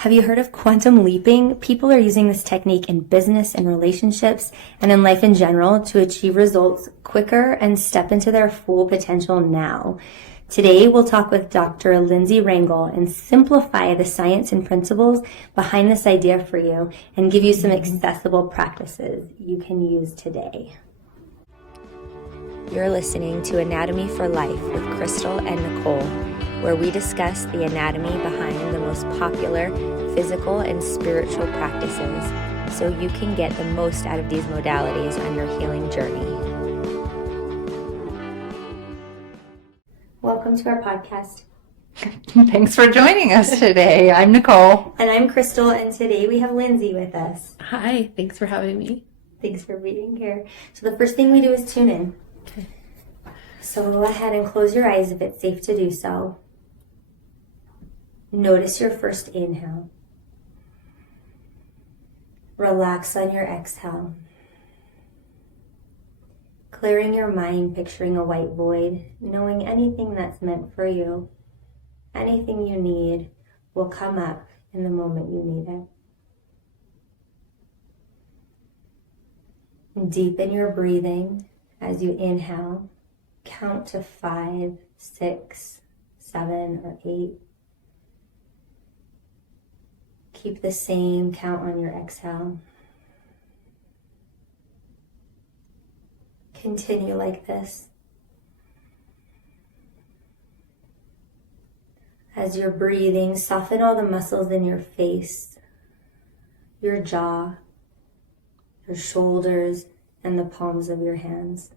Have you heard of quantum leaping? People are using this technique in business and relationships and in life in general to achieve results quicker and step into their full potential now. Today, we'll talk with Dr. Lynsey Rangel and simplify the science and principles behind this idea for you and give you some accessible practices you can use today. You're listening to Anatomy for Life with Crystal and Nicole, where we discuss the anatomy behind the most popular physical and spiritual practices so you can get the most out of these modalities on your healing journey. Welcome to our podcast. Thanks for joining us today. I'm Nicole. And I'm Crystal, and today we have Lynsey with us. Hi, thanks for having me. Thanks for being here. So the first thing we do is tune in. Okay. So go ahead and close your eyes if it's safe to do so. Notice your first inhale. Relax on your exhale. Clearing your mind, picturing a white void, knowing anything that's meant for you, anything you need will come up in the moment you need it. Deepen your breathing as you inhale. Count to 5, 6, 7, or 8. Keep the same count on your exhale. Continue like this. As you're breathing, soften all the muscles in your face, your jaw, your shoulders, and the palms of your hands.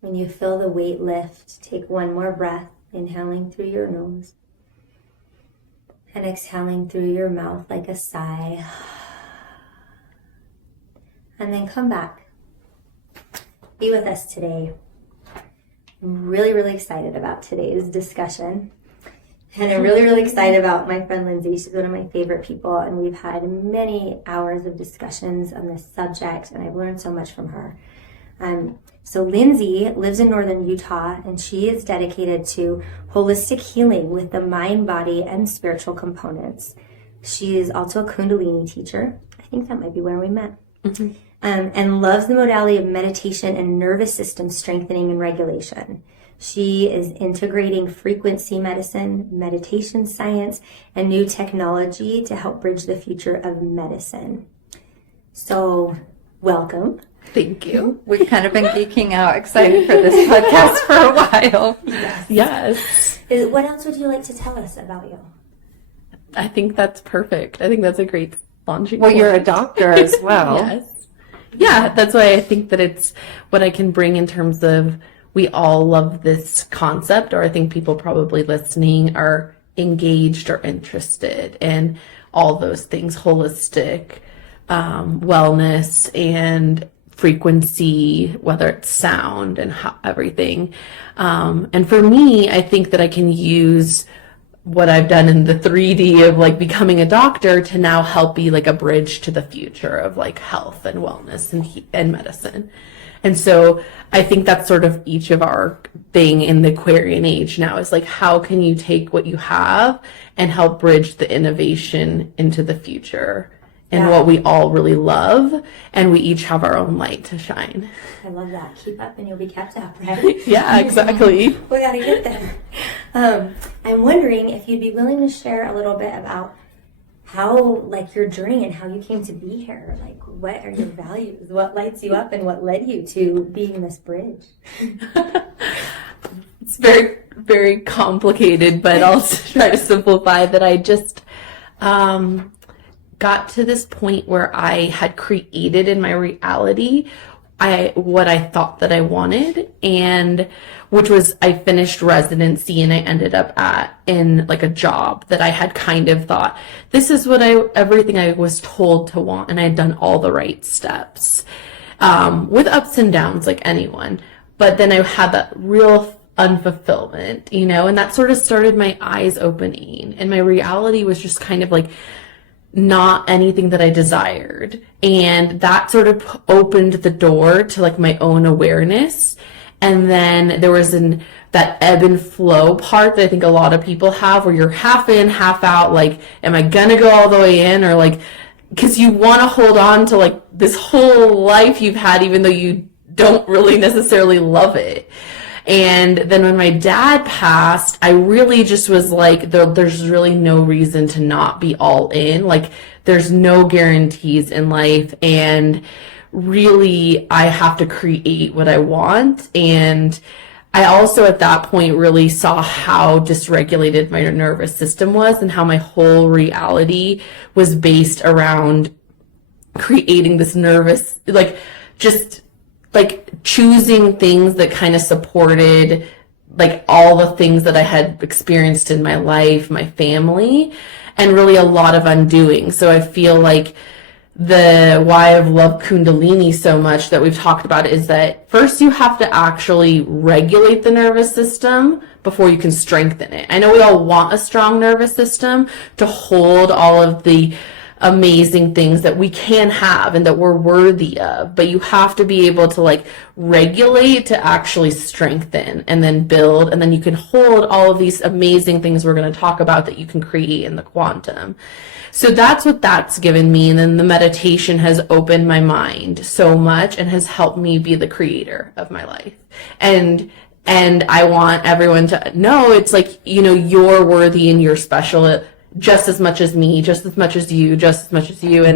When you feel the weight lift, take one more breath, inhaling through your nose and exhaling through your mouth like a sigh. And then come back. Be with us today. I'm really excited about today's discussion. And I'm really excited about my friend Lynsey. She's one of my favorite people, and we've had many hours of discussions on this subject, and I've learned so much from her. So Lynsey lives in northern Utah, and she is dedicated to holistic healing with the mind, body, and spiritual components. She is also a Kundalini teacher. I think that might be where we met. Mm-hmm. And loves the modality of meditation and nervous system strengthening and regulation. She is integrating frequency medicine, meditation science, and new technology to help bridge the future of medicine. So, welcome. Thank you. We've kind of been geeking out, excited for this podcast for a while. Yes. What else would you like to tell us about you? I think that's perfect. I think that's a great launching Well, point. you're a doctor as well. Yes. Yeah, that's why I think that it's what I can bring in terms of we all love this concept, or I think people probably listening are engaged or interested in all those things, holistic wellness and frequency, whether it's sound and everything. And for me, I think that I can use what I've done in the 3D of like becoming a doctor to now help be like a bridge to the future of like health and wellness and medicine. And so I think that's sort of each of our thing in the Aquarian age now is like, how can you take what you have and help bridge the innovation into the future? And what we all really love, and we each have our own light to shine. I love that. Keep up and you'll be kept up, right? Yeah, exactly. We gotta get there. I'm wondering if you'd be willing to share a little bit about how, like, your journey and how you came to be here. Like, what are your values? What lights you up and what led you to being this bridge? It's very complicated, but I'll try to simplify that. I just got to this point where I had created in my reality what I thought that I wanted, and which was I finished residency and I ended up in like a job that I had kind of thought this is what everything I was told to want, and I had done all the right steps with ups and downs like anyone, but then I had that real unfulfillment, and that sort of started my eyes opening, and my reality was just kind of like not anything that I desired. And that sort of opened the door to like my own awareness And then there was that ebb and flow part that I think a lot of people have, where you're half in, half out, like, am I gonna go all the way in? Or like, because you want to hold on to like this whole life you've had, even though you don't really necessarily love it. And then when my dad passed, I really just was like, there's really no reason to not be all in. Like, there's no guarantees in life. And really, I have to create what I want. And I also at that point really saw how dysregulated my nervous system was, and how my whole reality was based around creating this nervous, like, just like choosing things that kind of supported like all the things that I had experienced in my life, my family, and really a lot of undoing. So I feel like why I've loved Kundalini so much that we've talked about is that first you have to actually regulate the nervous system before you can strengthen it. I know we all want a strong nervous system to hold all of the amazing things that we can have and that we're worthy of, but you have to be able to like regulate to actually strengthen and then build, and then you can hold all of these amazing things we're going to talk about that you can create in the quantum. So that's what that's given me. And then the meditation has opened my mind so much and has helped me be the creator of my life. And I want everyone to know it's like, you know, you're worthy and you're special just as much as me, just as much as you, just as much as you.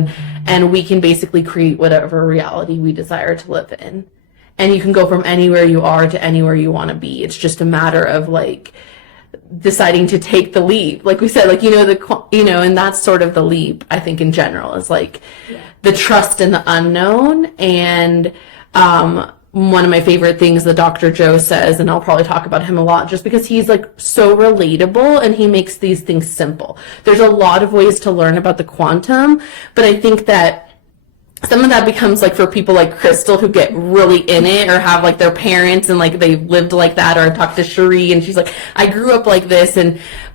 And we can basically create whatever reality we desire to live in. And you can go from anywhere you are to anywhere you want to be. It's just a matter of like deciding to take the leap. Like we said, like, and that's sort of the leap, I think, in general, is like the trust in the unknown. And one of my favorite things that Dr. Joe says, and I'll probably talk about him a lot just because he's like so relatable and he makes these things simple. There's a lot of ways to learn about the quantum, but I think that some of that becomes like for people like Crystal who get really in it or have like their parents and like they lived like that, or I talked to Cherie and she's like, I grew up like this.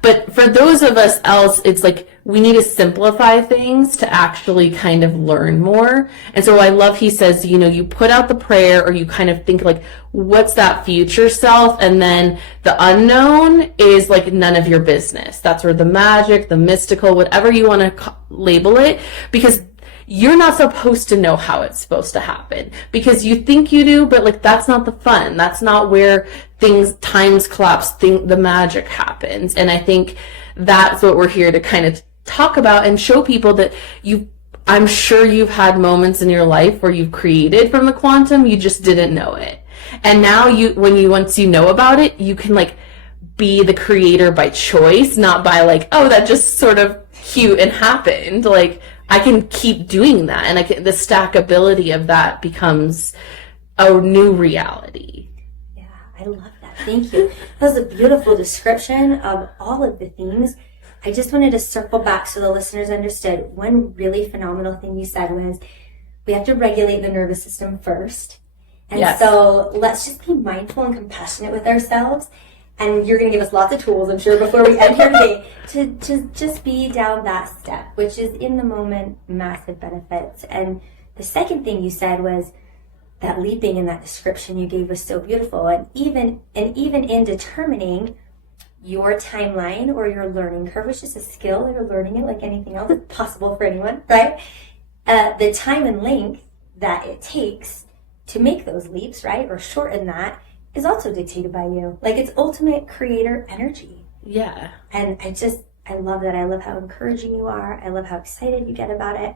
But for those of us else, it's like we need to simplify things to actually kind of learn more. And so I love, he says, you put out the prayer, or you kind of think like, what's that future self? And then the unknown is like none of your business. That's where the magic, the mystical, whatever you want to label it, because you're not supposed to know how it's supposed to happen, because you think you do, but like that's not the fun. That's not where times collapse, the magic happens. And I think that's what we're here to kind of talk about and show people that I'm sure you've had moments in your life where you've created from the quantum, you just didn't know it. And now once you know about it, you can like be the creator by choice, not by like, oh, that just sort of cute and happened. Like, I can keep doing that, and the stackability of that becomes a new reality. Yeah, I love that. Thank you. That was a beautiful description of all of the things. I just wanted to circle back so the listeners understood. One really phenomenal thing you said was we have to regulate the nervous system first. And yes. So let's just be mindful and compassionate with ourselves. And you're going to give us lots of tools, I'm sure, before we end here today, to just be down that step, which is in the moment, massive benefits. And the second thing you said was that leaping in that description you gave was so beautiful. And even in determining your timeline or your learning curve, which is a skill, you're learning it like anything else, it's possible for anyone, right? The time and length that it takes to make those leaps, right, or shorten that, is also dictated by you. Like, it's ultimate creator energy. Yeah. And I love that. I love how encouraging you are. I love how excited you get about it.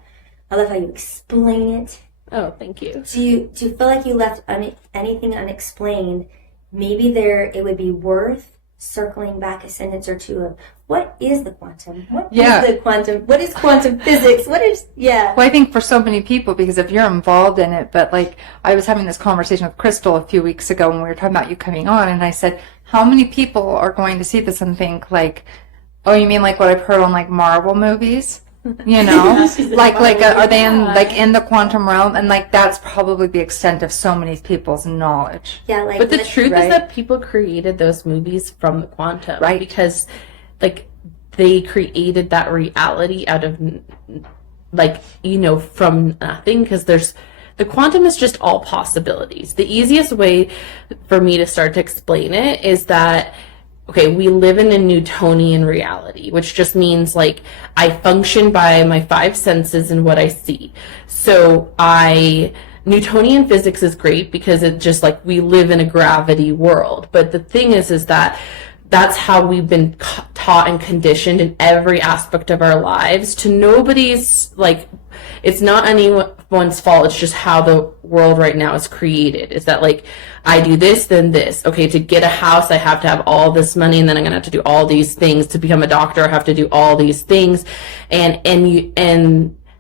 I love how you explain it. Oh, thank you. Do you feel like you left anything unexplained? Maybe it would be worth circling back a sentence or two of what is the quantum? What is the quantum? What is quantum physics? Well, I think for so many people, because if you're involved in it, but like I was having this conversation with Crystal a few weeks ago when we were talking about you coming on, and I said, how many people are going to see this and think like, oh, you mean like what I've heard on like Marvel movies? You know, are they in the quantum realm? And like that's probably the extent of so many people's knowledge. Yeah, but the truth is that people created those movies from the quantum, right? Because like they created that reality out of like from nothing. Because The quantum is just all possibilities. The easiest way for me to start to explain it is that, okay, we live in a Newtonian reality, which just means like I function by my five senses and what I see. So Newtonian physics is great because it's just like we live in a gravity world. But the thing is that that's how we've been taught and conditioned in every aspect of our lives. To nobody's, like, it's not anyone's fault. It's just how the world right now is created. Is that like, I do this, then this. Okay, to get a house, I have to have all this money, and then I'm gonna have to do all these things. To become a doctor, I have to do all these things, and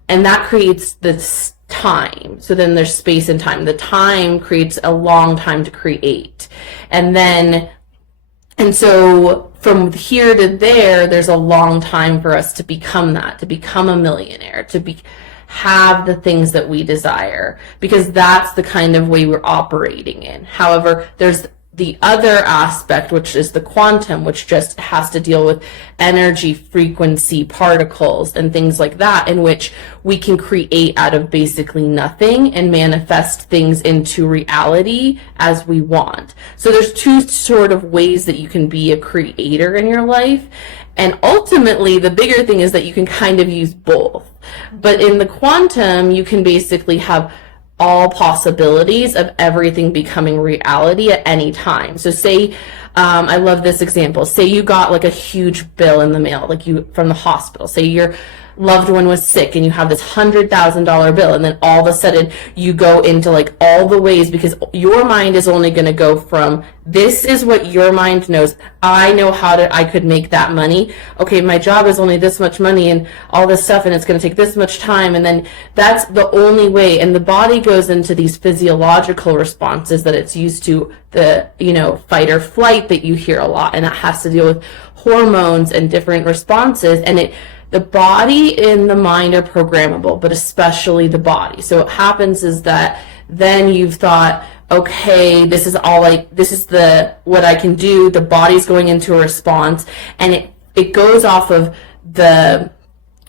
that creates this time. So then there's space and time. The time creates a long time to create, and so from here to there, there's a long time for us to become that, to become a millionaire, have the things that we desire, because that's the kind of way we're operating in. However, there's the other aspect, which is the quantum, which just has to deal with energy, frequency, particles, and things like that, in which we can create out of basically nothing and manifest things into reality as we want. So there's two sort of ways that you can be a creator in your life. And ultimately, the bigger thing is that you can kind of use both. But in the quantum, you can basically have all possibilities of everything becoming reality at any time. So say, I love this example. Say you got like a huge bill in the mail, like from the hospital. Say your loved one was sick and you have this $100,000 bill, and then all of a sudden you go into like all the ways, because your mind is only going to go from, this is what your mind knows. I know I could make that money. Okay, my job is only this much money and all this stuff, and it's going to take this much time. And then that's the only way. And the body goes into these physiological responses that it's used to, the, fight or flight that you hear a lot. And that has to deal with hormones and different responses. And the body and the mind are programmable, but especially the body. So what happens is that then you've thought, okay, this is what I can do. The body's going into a response, and it goes off of the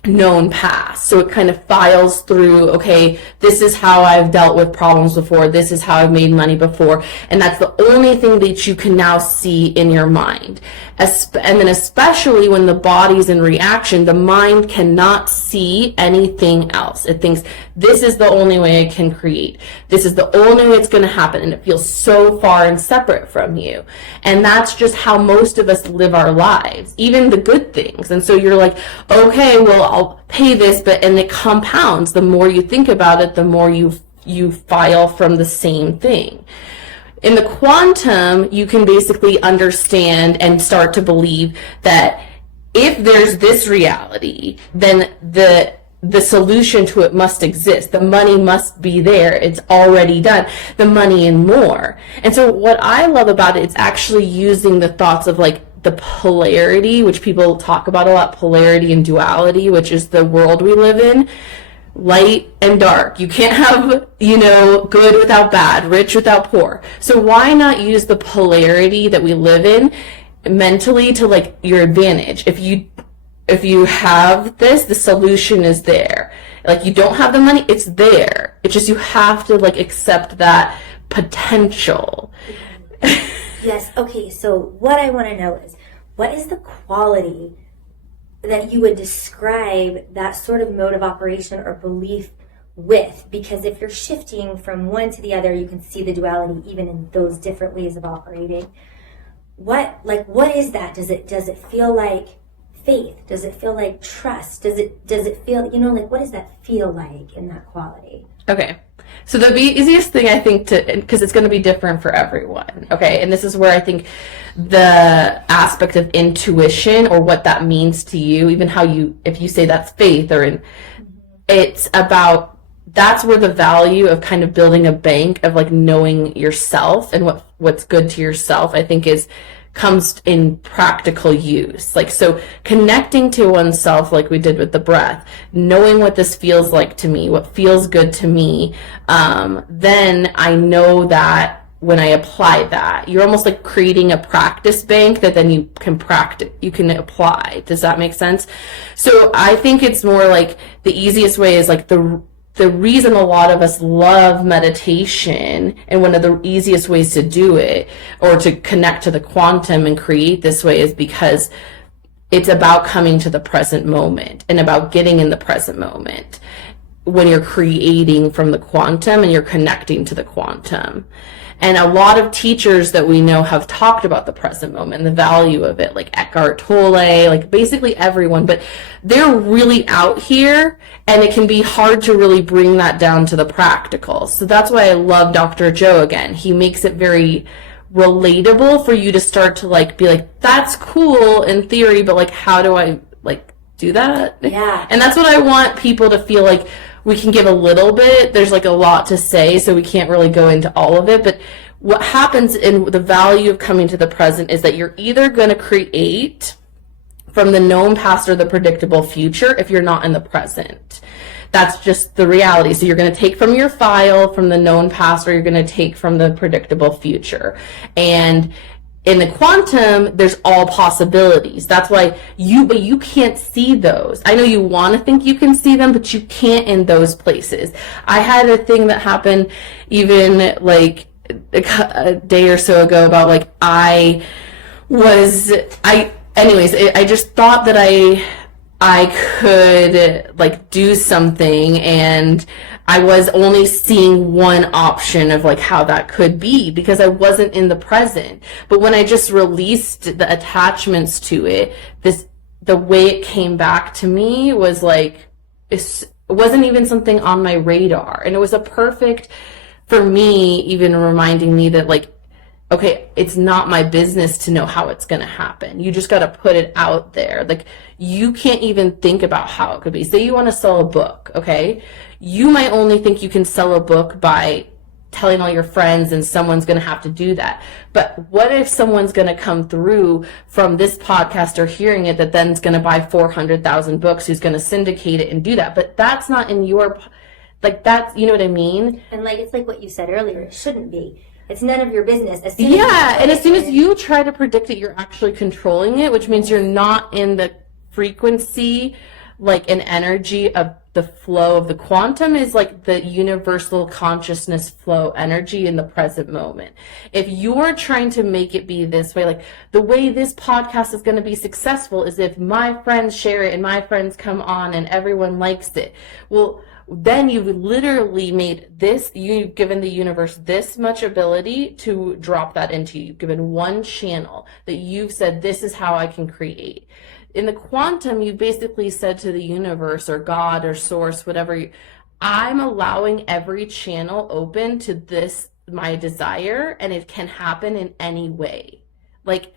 known past. So it kind of files through, okay, this is how I've dealt with problems before. This is how I've made money before. And that's the only thing that you can now see in your mind. And then especially when the body's in reaction, the mind cannot see anything else. It thinks, this is the only way I can create. This is the only way it's going to happen. And it feels so far and separate from you. And that's just how most of us live our lives, even the good things. And so you're like, okay, well, I'll pay this, and it compounds. The more you think about it, the more you file from the same thing. In the quantum, you can basically understand and start to believe that if there's this reality, then the solution to it must exist. The money must be there. It's already done. The money and more. And so what I love about it is actually using the thoughts of like the polarity, which people talk about a lot, polarity and duality, which is the world we live in. Light and dark. You can't have, good without bad, rich without poor. So why not use the polarity that we live in mentally to like your advantage? If you have this, the solution is there. Like you don't have the money, it's there. It's just you have to like accept that potential. Yes. Okay. So what I want to know is, what is the quality that you would describe that sort of mode of operation or belief with? Because if you're shifting from one to the other, you can see the duality even in those different ways of operating. What is that? Does it feel like faith? Does it feel like trust? Does it feel, what does that feel like in that quality? Okay. So the easiest thing I think because it's going to be different for everyone. Okay. And this is where I think the aspect of intuition, or what that means to you, even if you say that's faith, it's about, that's where the value of kind of building a bank of like knowing yourself and what's good to yourself, I think comes in practical use. Like, so connecting to oneself, like we did with the breath, knowing what this feels like to me, what feels good to me, then I know that when I apply that, you're almost like creating a practice bank that then you can apply. Does that make sense? So I think it's more like the easiest way is like the reason a lot of us love meditation, and one of the easiest ways to do it or to connect to the quantum and create this way, is because it's about coming to the present moment and about getting in the present moment when you're creating from the quantum and you're connecting to the quantum. And a lot of teachers that we know have talked about the present moment and the value of it, like Eckhart Tolle, like basically everyone, but they're really out here, and it can be hard to really bring that down to the practical. So that's why I love Dr. Joe again. He makes it very relatable for you to start to like be like, that's cool in theory, but like, how do I like do that? Yeah. And that's what I want people to feel like. We can give a little bit. There's like a lot to say, so we can't really go into all of it. But what happens in the value of coming to the present is that you're either going to create from the known past or the predictable future if you're not in the present. That's just the reality. So you're going to take from your file from the known past, or you're going to take from the predictable future. And in the quantum, there's all possibilities. That's why but you can't see those. I know you want to think you can see them, but you can't in those places. I had a thing that happened even like a day or so ago about like, I just thought that I could like do something, and I was only seeing one option of like how that could be because I wasn't in the present. But when I just released the attachments to it, the way it came back to me was like, it wasn't even something on my radar. And it was a perfect, for me, even reminding me that like, okay, it's not my business to know how it's going to happen. You just got to put it out there. Like, you can't even think about how it could be. Say you want to sell a book, okay? You might only think you can sell a book by telling all your friends, and someone's going to have to do that. But what if someone's going to come through from this podcast or hearing it that then's going to buy 400,000 books, who's going to syndicate it and do that? But that's not in your, like, that's, you know what I mean? And like, it's like what you said earlier, it shouldn't be. It's none of your business. As soon as soon as you try to predict it, you're actually controlling it, which means you're not in the frequency, like an energy of the flow of the quantum is like the universal consciousness flow energy in the present moment. If you're trying to make it be this way, like the way this podcast is going to be successful is if my friends share it and my friends come on and everyone likes it. Well, then you've literally made this, you've given the universe this much ability to drop that into you. You've given one channel that you've said, this is how I can create. In the quantum, you basically said to the universe or God or source, whatever, I'm allowing every channel open to this, my desire, and it can happen in any way. Like,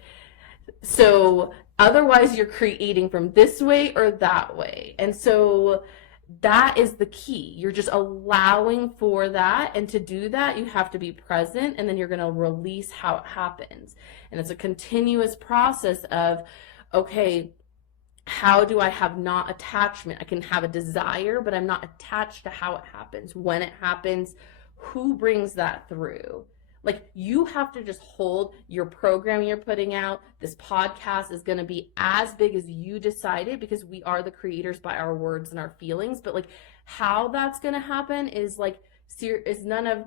so otherwise you're creating from this way or that way. And so that is the key. You're just allowing for that. And to do that, you have to be present, and then you're going to release how it happens. And it's a continuous process of, okay, how do I have not attachment? I can have a desire, but I'm not attached to how it happens. When it happens, who brings that through? Like, you have to just hold your program you're putting out. This podcast is going to be as big as you decided, because we are the creators by our words and our feelings. But like, how that's going to happen is like, is none of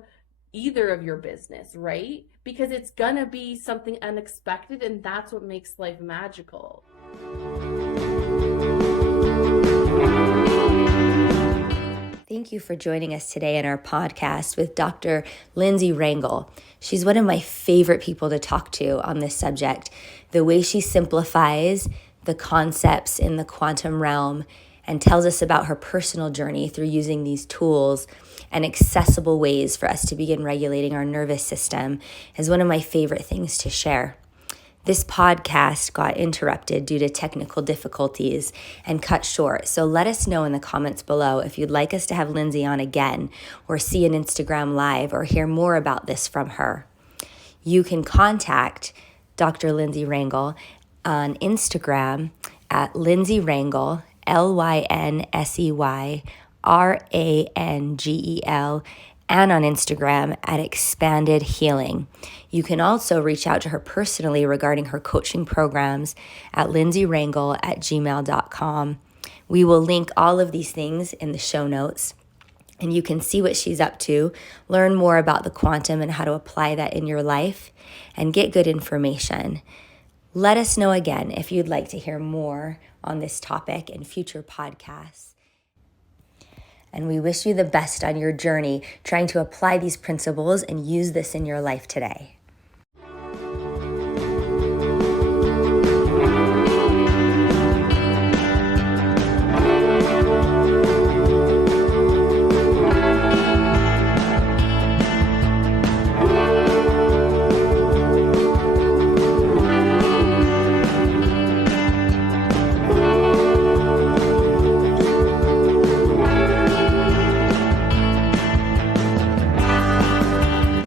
either of your business, right? Because it's going to be something unexpected, and that's what makes life magical. Thank you for joining us today in our podcast with Dr. Lynsey Rangel. She's one of my favorite people to talk to on this subject. The way she simplifies the concepts in the quantum realm and tells us about her personal journey through using these tools and accessible ways for us to begin regulating our nervous system is one of my favorite things to share. This podcast got interrupted due to technical difficulties and cut short, so let us know in the comments below if you'd like us to have Lynsey on again, or see an Instagram live, or hear more about this from her. You can contact Dr. Lynsey Rangel on Instagram at Lynsey Rangel, LYNSEYRANGEL, and on Instagram at Expanded Healing. You can also reach out to her personally regarding her coaching programs at lynseyRangel@gmail.com. We will link all of these things in the show notes. and you can see what she's up to, learn more about the quantum and how to apply that in your life, and get good information. Let us know again if you'd like to hear more on this topic in future podcasts. And we wish you the best on your journey trying to apply these principles and use this in your life today.